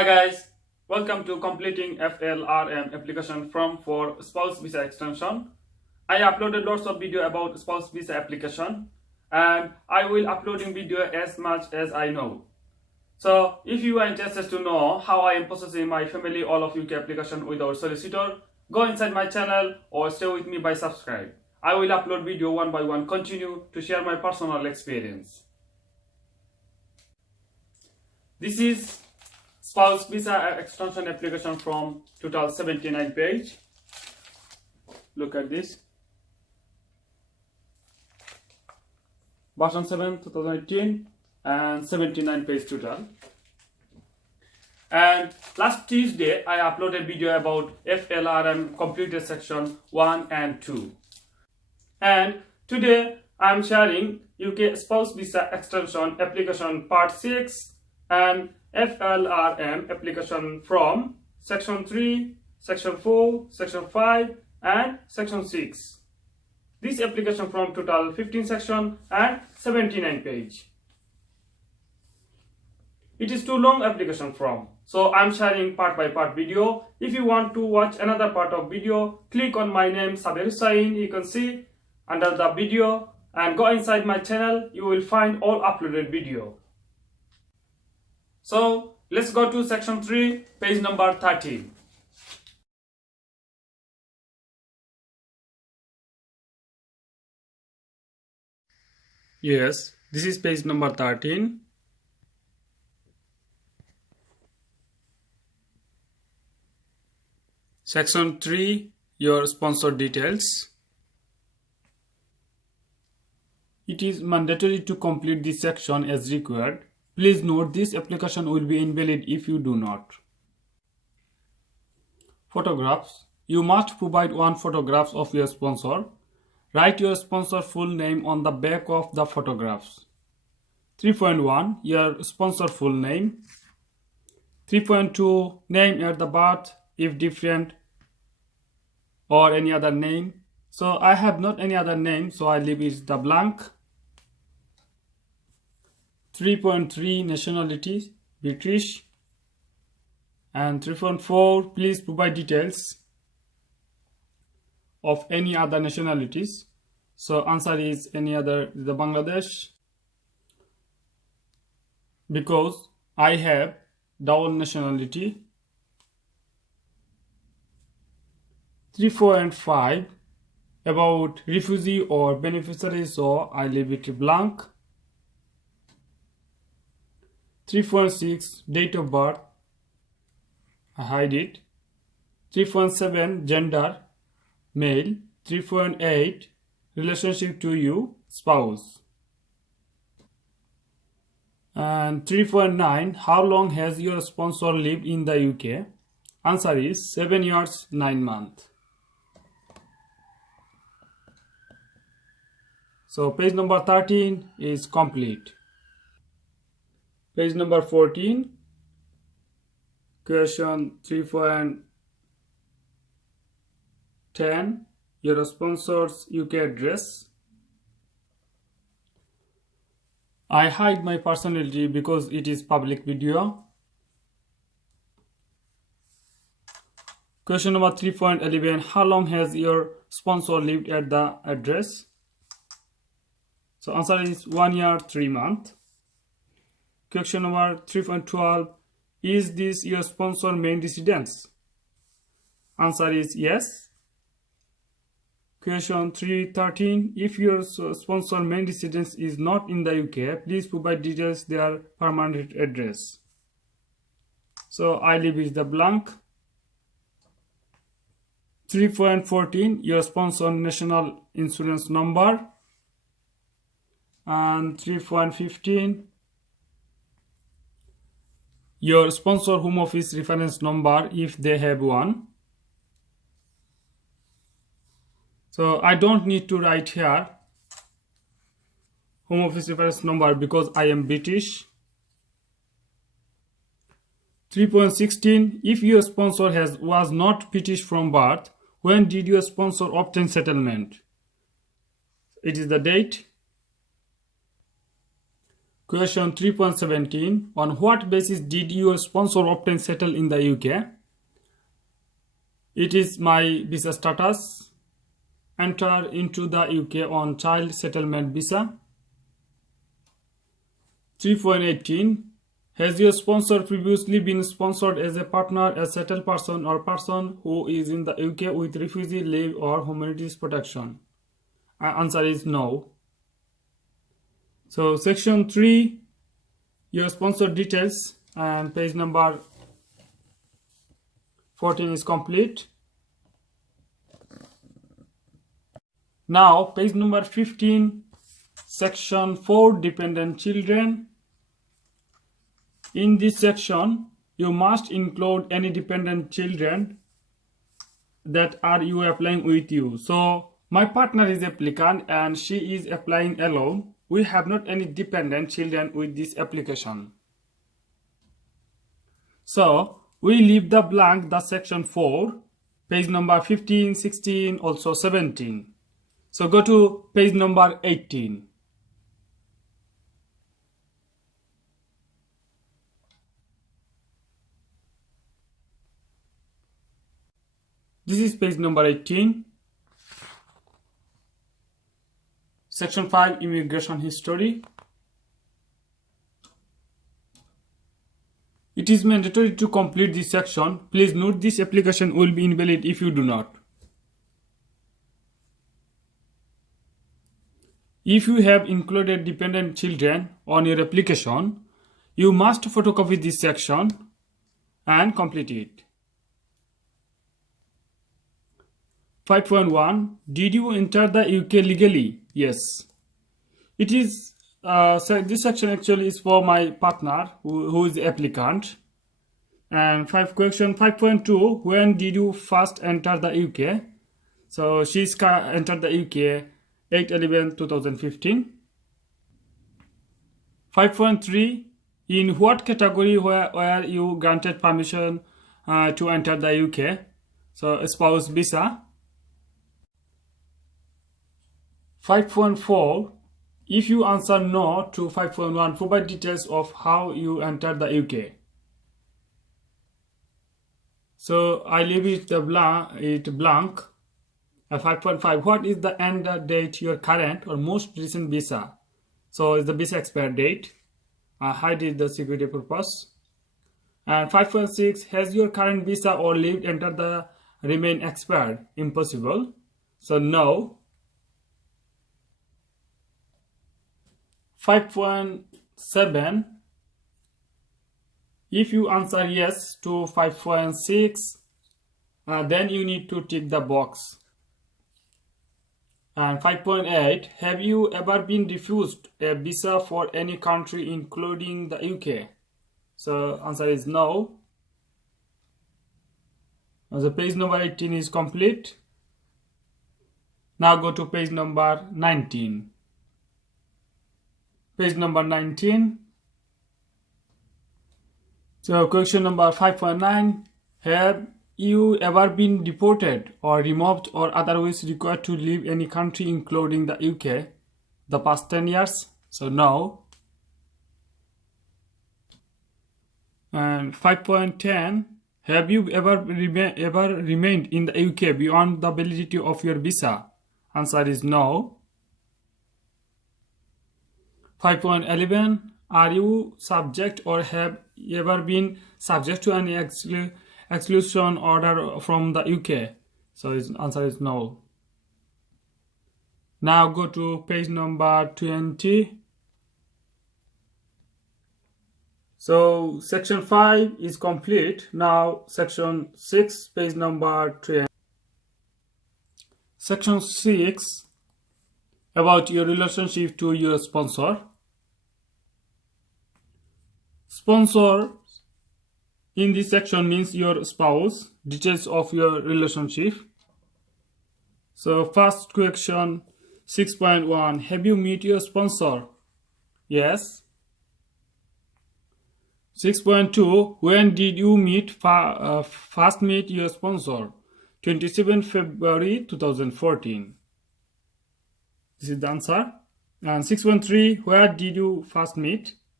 Hi guys, welcome to completing FLRM application form for spouse visa extension. I uploaded lots of video about spouse visa application and I will uploading video as much as I know. So if you are interested to know how I am processing my family all of UK application with our solicitor, go inside my channel or stay with me by subscribe. I will upload video one by one, continue to share my personal experience. This is spouse visa extension application from 2079 page. Look at this. Version 7 2018 and 79 page total. And last Tuesday I uploaded video about FLRM completed section 1 and 2. And today I am sharing UK spouse visa extension application part 6 and FLRM application from section 3, section 4, section 5 and section 6. This application from total 15 section and 79 page. It is too long application form, so I am sharing part by part video. If you want to watch another part of video, click on my name Sabir Hussain, you can see under the video, and go inside my channel, you will find all uploaded video. So let's go to section 3, page number 13. Yes, this is page number 13. Section 3, your sponsor details. It is mandatory to complete this section as required. Please note this application will be invalid if you do not. Photographs. You must provide one photograph of your sponsor. Write your sponsor full name on the back of the photographs. 3.1. Your sponsor full name. 3.2. Name at the birth if different or any other name. So I have not any other name, so I leave it the blank. 3.3 nationality British, and 3.4 please provide details of any other nationalities. So answer is any other, the Bangladesh, because I have double nationality. 3.5 about refugee or beneficiary, so I leave it blank. 3.6 date of birth, I hide it. 3.7 gender male. 3.8 relationship to you spouse, and 3.9 how long has your sponsor lived in the UK? Answer is 7 years 9 months. So page number 13 is complete. Page number 14, question 3.10, your sponsor's UK address. I hide my personality because it is public video. Question number 3.11, how long has your sponsor lived at the address? So answer is 1 year 3 months. Question number 3.12, is this your sponsor main residence? Answer is yes. Question 3.13, if your sponsor main residence is not in the UK, please provide details their permanent address. So I leave it the blank. 3.14, your sponsor national insurance number. And 3.15, your sponsor home office reference number if they have one. So I don't need to write here home office reference number because I am British. 3.16, if your sponsor was not British from birth, when did your sponsor obtain settlement? It is the date. Question 3.17. On what basis did your sponsor obtain settle in the UK? It is my visa status. Enter into the UK on child settlement visa. 3.18. Has your sponsor previously been sponsored as a partner, a settled person, or person who is in the UK with refugee leave or humanities protection? Answer is no. So section 3, your sponsor details, and page number 14 is complete. Now page number 15, section 4, dependent children. In this section, you must include any dependent children that are you applying with you. So my partner is applicant and she is applying alone. We have not any dependent children with this application. So we leave the blank the section 4, page number 15, 16, also 17. So go to page number 18. This is page number 18. Section 5, immigration history. It is mandatory to complete this section. Please note this application will be invalid if you do not. If you have included dependent children on your application, you must photocopy this section and complete it. 5.1. Did you enter the UK legally? Yes. It is this section actually is for my partner who is the applicant. And question 5.2. When did you first enter the UK? So she's entered the UK 8/11/2015. 5.3. In what category were you granted permission to enter the UK? So spouse visa. 5.4. If you answer no to 5.1, provide details of how you entered the UK. So I leave it blank. 5.5. What is the end date your current or most recent visa? So is the visa expire date. Hide it the security purpose. And 5.6. Has your current visa or leave entered the remain expired? Impossible. So no. 5.7. If you answer yes to 5.6, then you need to tick the box. And 5.8. Have you ever been refused a visa for any country including the UK? So answer is no. The page number 18 is complete. Now go to page number 19. Page number 19. So question number 5.9. Have you ever been deported or removed or otherwise required to leave any country including the UK the past 10 years? So no. And 5.10. Have you ever remained in the UK beyond the validity of your visa? Answer is no. 5.11. Are you subject or have ever been subject to any exclusion order from the UK? So his answer is no. Now go to page number 20. So section 5 is complete. Now section 6, page number 20. Section 6, about your relationship to your sponsor. Sponsor in this section means your spouse, details of your relationship. So first question 6.1. Have you met your sponsor? Yes. 6.2. When did you first meet your sponsor? 27 February 2014. This is the answer. And 6.3. Where did you first meet?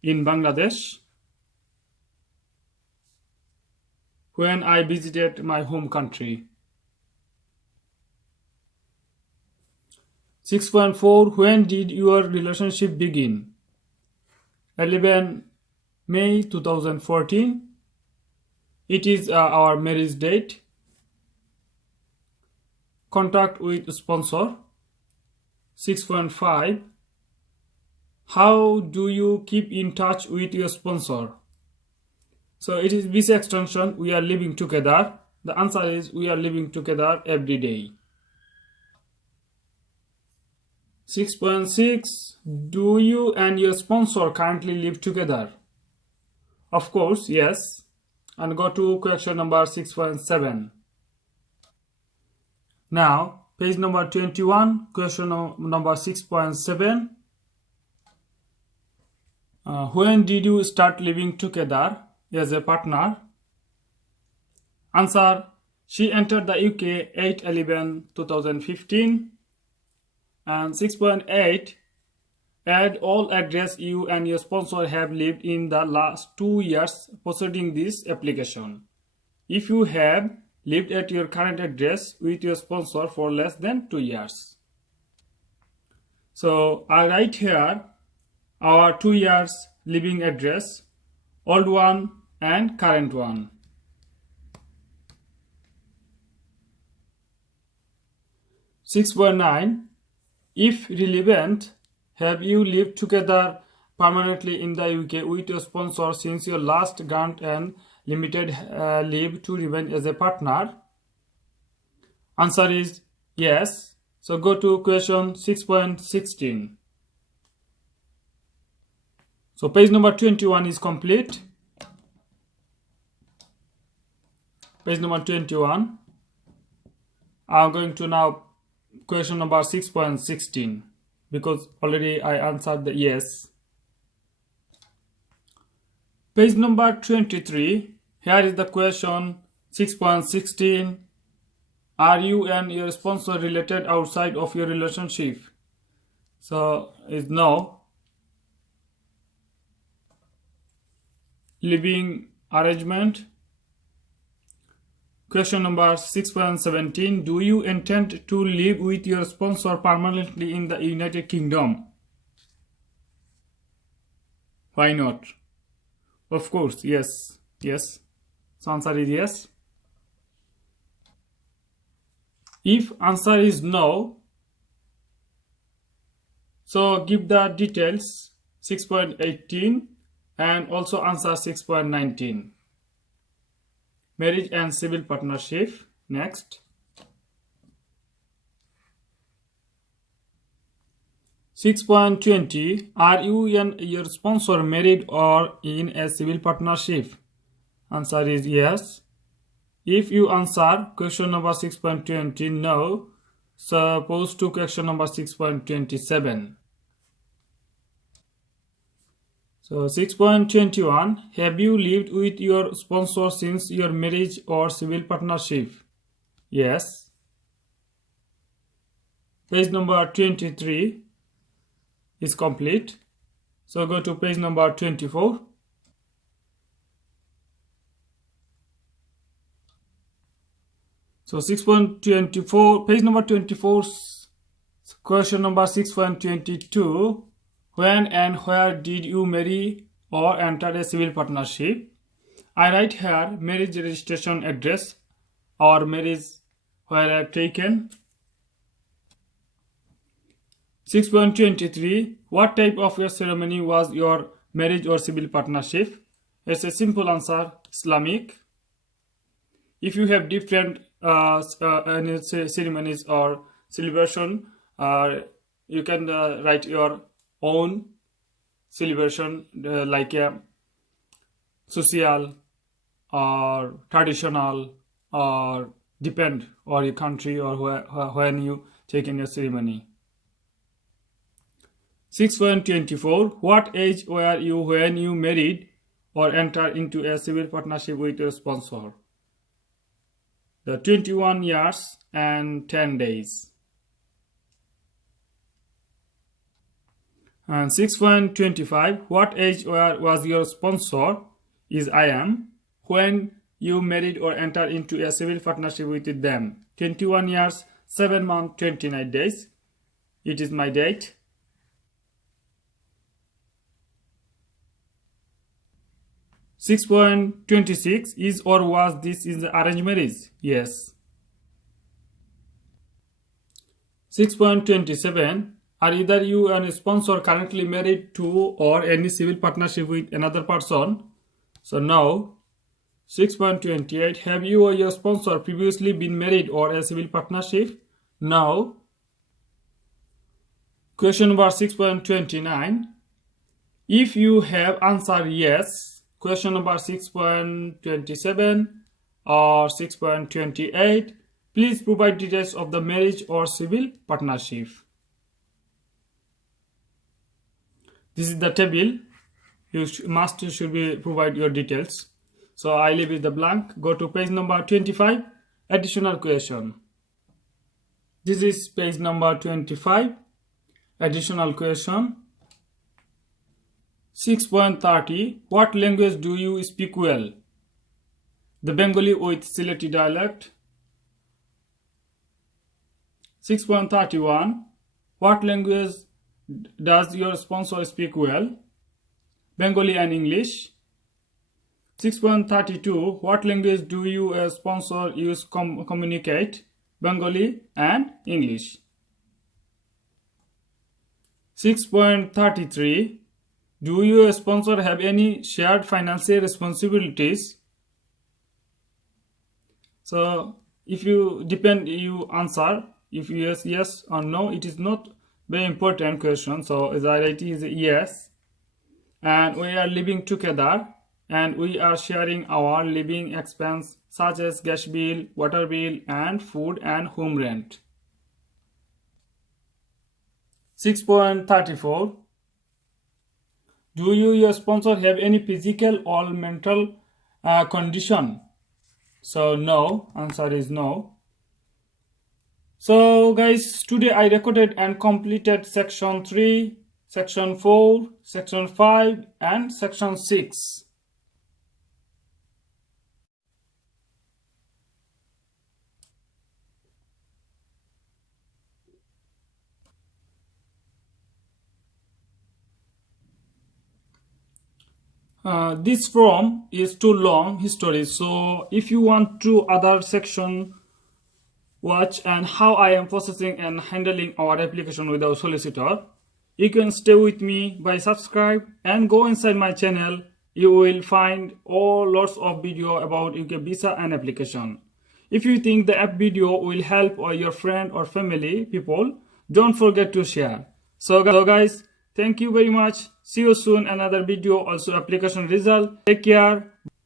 in Bangladesh when I visited my home country. 6.4 When did your relationship begin? 11 May 2014. It is our marriage date. Contact with sponsor. 6.5 How do you keep in touch with your sponsor? So it is visa extension. We are living together. The answer is we are living together every day. 6.6 Do you and your sponsor currently live together? Of course, yes. And go to question number 6.7. Now, page number 21, question number 6.7. When did you start living together as a partner? Answer: she entered the UK 8/11/2015. And 6.8 Add all address you and your sponsor have lived in the last 2 years preceding this application. If you have lived at your current address with your sponsor for less than 2 years. So I write here our 2 years living address, old one and current one. 6.9 If relevant, have you lived together permanently in the UK with your sponsor since your last grant and limited leave to remain as a partner? Answer is yes. So go to question 6.16. So page number 21 is complete. Page number 21. I'm going to now question number 6.16 because already I answered the yes. Page number 23. Here is the question 6.16. Are you and your sponsor related outside of your relationship? So is no. Living arrangement. Question number 6.17. Do you intend to live with your sponsor permanently in the United Kingdom? Why not? Of course, yes. Yes. So answer is yes. If answer is no, so give the details 6.18 and also answer 6.19. Marriage and civil partnership. Next. 6.20. Are you and your sponsor married or in a civil partnership? Answer is yes. If you answer question number 6.20 no, suppose to question number 6.27. So 6.21. Have you lived with your sponsor since your marriage or civil partnership? Yes. Page number 23 is complete. So go to page number 24. So 6.24, page number 24, question number 6.22. When and where did you marry or enter a civil partnership? I write here marriage registration address or marriage where I have taken. 6.23. What type of your ceremony was your marriage or civil partnership? It's a simple answer, Islamic. If you have different ceremonies or celebration, you can write your own celebration like a social or traditional or depend on your country or when you take in your ceremony. 6.24. What age were you when you married or entered into a civil partnership with your sponsor? The 21 years and 10 days. And 6.25, what age was your sponsor? Is I am. When you married or entered into a civil partnership with them? 21 years, 7 months, 29 days. It is my date. Six 6.26, is or was this in the arranged marriage? Yes. 6.27, are either you and a sponsor currently married to or any civil partnership with another person? So no. 6.28, have you or your sponsor previously been married or a civil partnership? No. Question number 6.29, if you have answered yes, question number 6.27 or 6.28, please provide details of the marriage or civil partnership. This is the table. You should be provide your details. So I leave it the blank. Go to page number 25. Additional question. This is page number 25. Additional question. 6.30. What language do you speak well? The Bengali with Sylheti dialect. 6.31. What language does your sponsor speak well? Bengali and English. 6.32. What language do you as sponsor use communicate? Bengali and English. 6.33. Do you as sponsor have any shared financial responsibilities? So if you answer. If yes, yes or no, it is not very important question. So the right is yes. And we are living together and we are sharing our living expense such as gas bill, water bill and food and home rent. 6.34. Do you your sponsor have any physical or mental condition? So no, answer is no. So guys, today I recorded and completed section 3, section 4, section 5 and section 6. This form is too long history, so if you want to other section watch and how I am processing and handling our application with our solicitor, you can stay with me by subscribe and go inside my channel. You will find lots of video about UK visa and application. If you think the app video will help or your friend or family people, don't forget to share. So guys, thank you very much. See you soon another video, also application result. Take care.